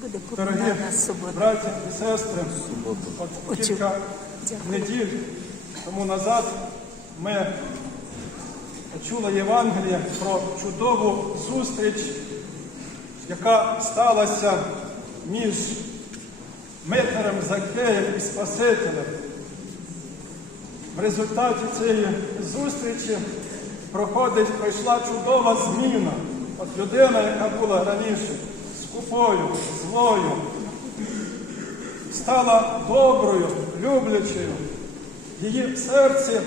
буде Дорогі субота. браті і сестри, от кілька неділь тому назад ми чули Євангеліє про чудову зустріч, яка сталася між Митарем Закеєм і Спасителем. В результаті цієї зустрічі проходить, пройшла чудова зміна. От людина, яка була раніше скупою, злою, стала доброю, люблячою. Її серці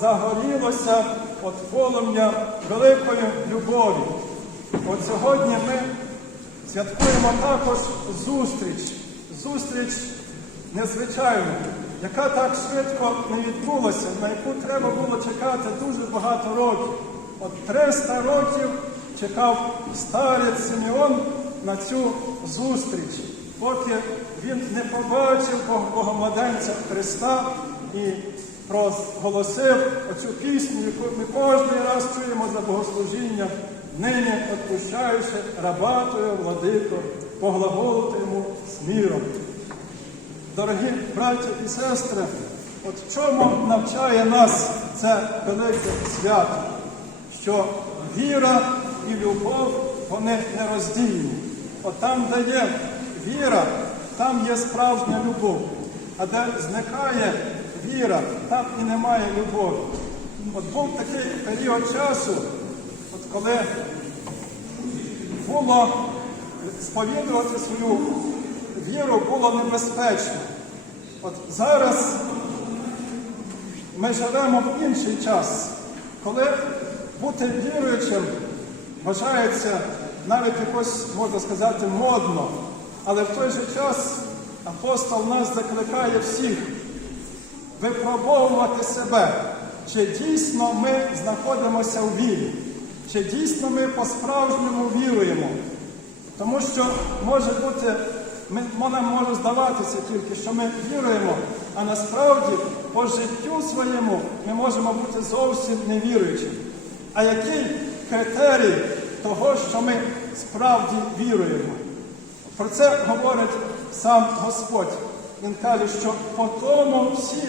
загорілося от полум'я великої любові. От сьогодні ми святкуємо також зустріч, зустріч незвичайну, яка так швидко не відбулася, на яку треба було чекати дуже багато років. От 300 років чекав старець Симеон на цю зустріч, поки він не побачив Бог- Богомладенця Христа і проголосив оцю пісню, яку ми кожен раз чуємо за богослужіння, нині відпущаючи рабатою владико, поглаголити йому з міром. Дорогі браті і сестри, от чому навчає нас це велике свято, що віра і любов вони нероздільні. От там, де є віра, там є справжня любов. А де зникає віра, там і немає любові. От був такий період часу, от коли було сповідувати свою віру було небезпечно. От зараз ми живемо в інший час, коли бути віруючим вважається навіть якось, можна сказати, модно. Але в той же час апостол нас закликає всіх випробовувати себе, чи дійсно ми знаходимося в вірі, чи дійсно ми по-справжньому віруємо. Тому що може бути, ми, нам може здаватися тільки, що ми віруємо, а насправді по життю своєму ми можемо бути зовсім невіруючими. А який критерій того, що ми справді віруємо? Про це говорить сам Господь. Він каже, що по тому всі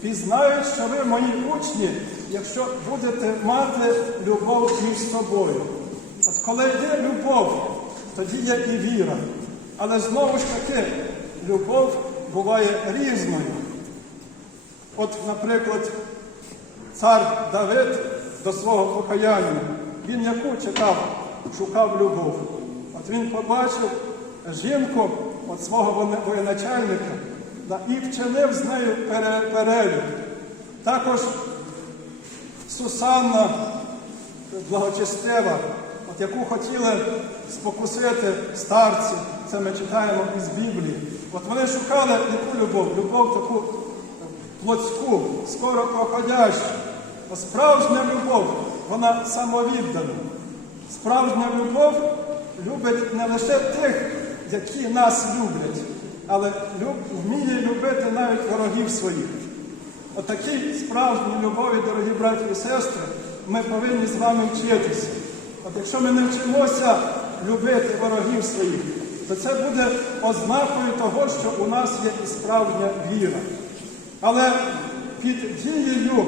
пізнають, що ви мої учні, якщо будете мати любов між собою. От коли є любов, тоді є і віра. Але знову ж таки, любов буває різною. От, наприклад, цар Давид до свого покаяння, він яку чекав, шукав любов. От він побачив жінку от свого воєначальника да, і вчинив з нею пере- перелюб. Також Сусанна благочестива, от яку хотіли спокусити старці, це ми читаємо із Біблії. От вони шукали яку любов? Любов таку плотську, скоро проходящу. Справжня любов, вона самовіддана. Справжня любов любить не лише тих, які нас люблять, але вміє любити навіть ворогів своїх. Отакій справжній любові, дорогі браті і сестри, ми повинні з вами вчитися. От якщо ми не вчимося любити ворогів своїх, то це буде ознакою того, що у нас є і справжня віра. Але під дією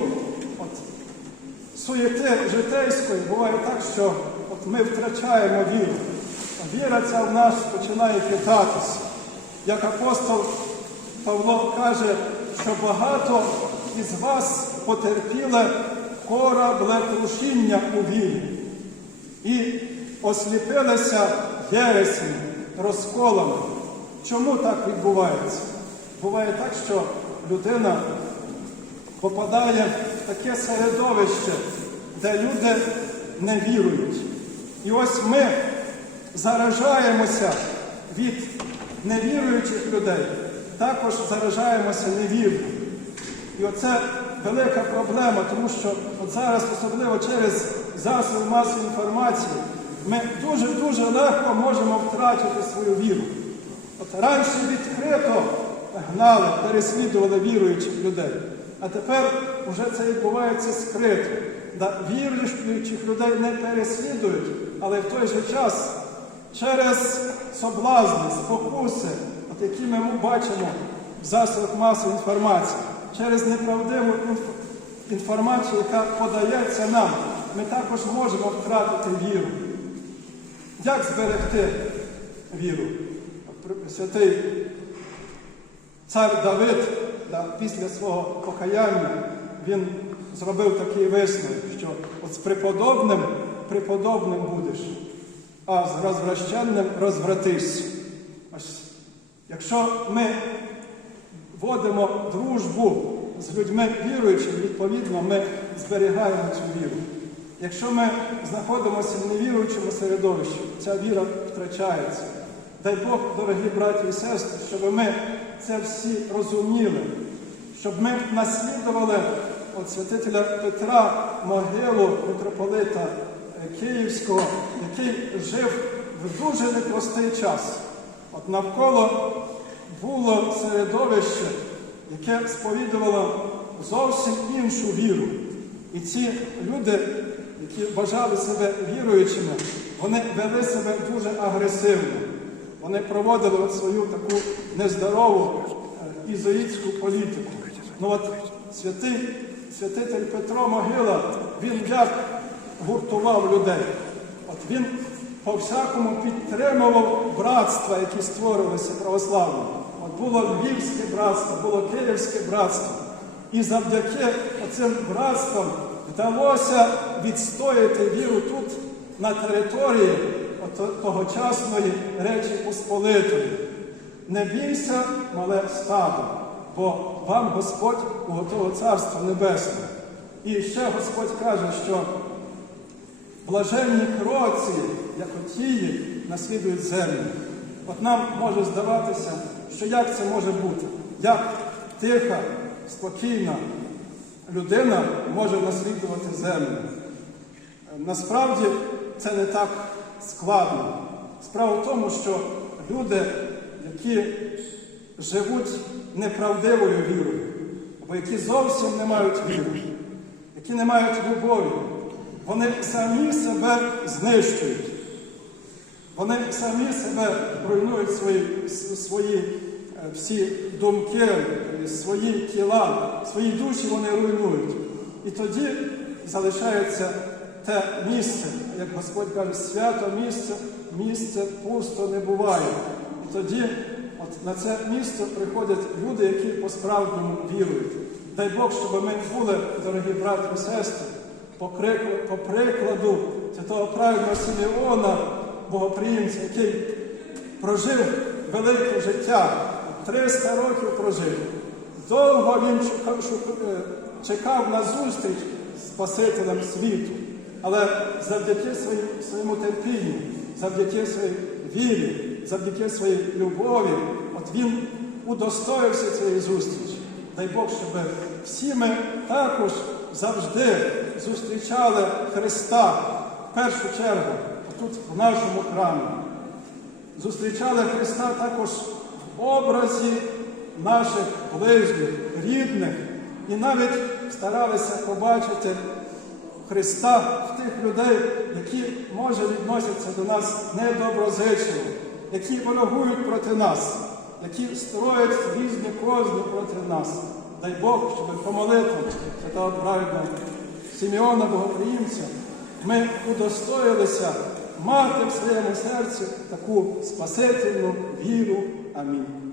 суєти житейської буває так, що от ми втрачаємо віру. А Віра ця в нас починає хитатися. Як апостол Павло каже, що багато із вас потерпіли кораблекрушіння у вірі і осліпилися єресями, розколами. Чому так відбувається? Буває так, що людина попадає таке середовище, де люди не вірують. І ось ми заражаємося від невіруючих людей, також заражаємося невірою. І оце велика проблема, тому що от зараз, особливо через засоби масової інформації, ми дуже-дуже легко можемо втратити свою віру. От раніше відкрито гнали, переслідували віруючих людей, а тепер вже це відбувається скрито. Віруючих людей не переслідують, але в той же час через соблазни, спокуси, от які ми бачимо в засобах масової інформації, через неправдиву інформацію, яка подається нам, ми також можемо втратити віру. Як зберегти віру? Святий цар Давид да, після свого покаяння він зробив такий висновок, що от з преподобним преподобним будеш, а з розвращенним розвратишся. Ось, якщо ми водимо дружбу з людьми віруючими, відповідно, ми зберігаємо цю віру. Якщо ми знаходимося в невіруючому середовищі, ця віра втрачається. Дай Бог, дорогі браті і сестри, щоб ми це всі розуміли, щоб ми наслідували от святителя Петра могилу митрополита е, Київського, який жив в дуже непростий час. От навколо було середовище, яке сповідувало зовсім іншу віру. І ці люди, які бажали себе віруючими, вони вели себе дуже агресивно. Вони проводили свою таку нездорову е, ізоїтську політику. Ну от святий, святитель Петро Могила, він як гуртував людей. От він по всякому підтримував братства, які створилися православні. От було Львівське братство, було Київське братство. І завдяки цим братствам вдалося відстояти віру тут, на території тогочасної Речі Посполитої. Не бійся, мале стадо, бо вам Господь уготовив Царство Небесне. І ще Господь каже, що блаженні кроці, як отії, наслідують землю. От нам може здаватися, що як це може бути? Як тиха, спокійна людина може наслідувати землю? Насправді це не так складно. Справа в тому, що люди, які живуть неправдивою вірою, або які зовсім не мають віри, які не мають любові, вони самі себе знищують. Вони самі себе руйнують свої, свої е, всі думки, свої тіла, свої душі вони руйнують. І тоді залишається те місце, як Господь каже, свято місце, місце пусто не буває. І тоді от на це місце приходять люди, які по-справжньому вірують. Дай Бог, щоб ми були, дорогі браті і сестри, по, крик- по прикладу святого праведного Симеона, богоприємця, який прожив велике життя, 300 років прожив. Довго він е, чекав на зустріч з Спасителем світу, але завдяки своєму терпінню, завдяки своїй вірі, завдяки своїй любові, от він удостоївся цієї зустрічі. Дай Бог, щоб всі ми також завжди зустрічали Христа в першу чергу тут в нашому храмі. Зустрічали Христа також в образі наших ближніх, рідних, і навіть старалися побачити Христа в тих людей, які, може, відносяться до нас недоброзичливо, які ворогують проти нас, які строять різні козні проти нас. Дай Бог, щоб по молитвам святого праведного Сімеона Богоприємця ми удостоїлися мати в своєму серці таку спасительну віру. Амінь.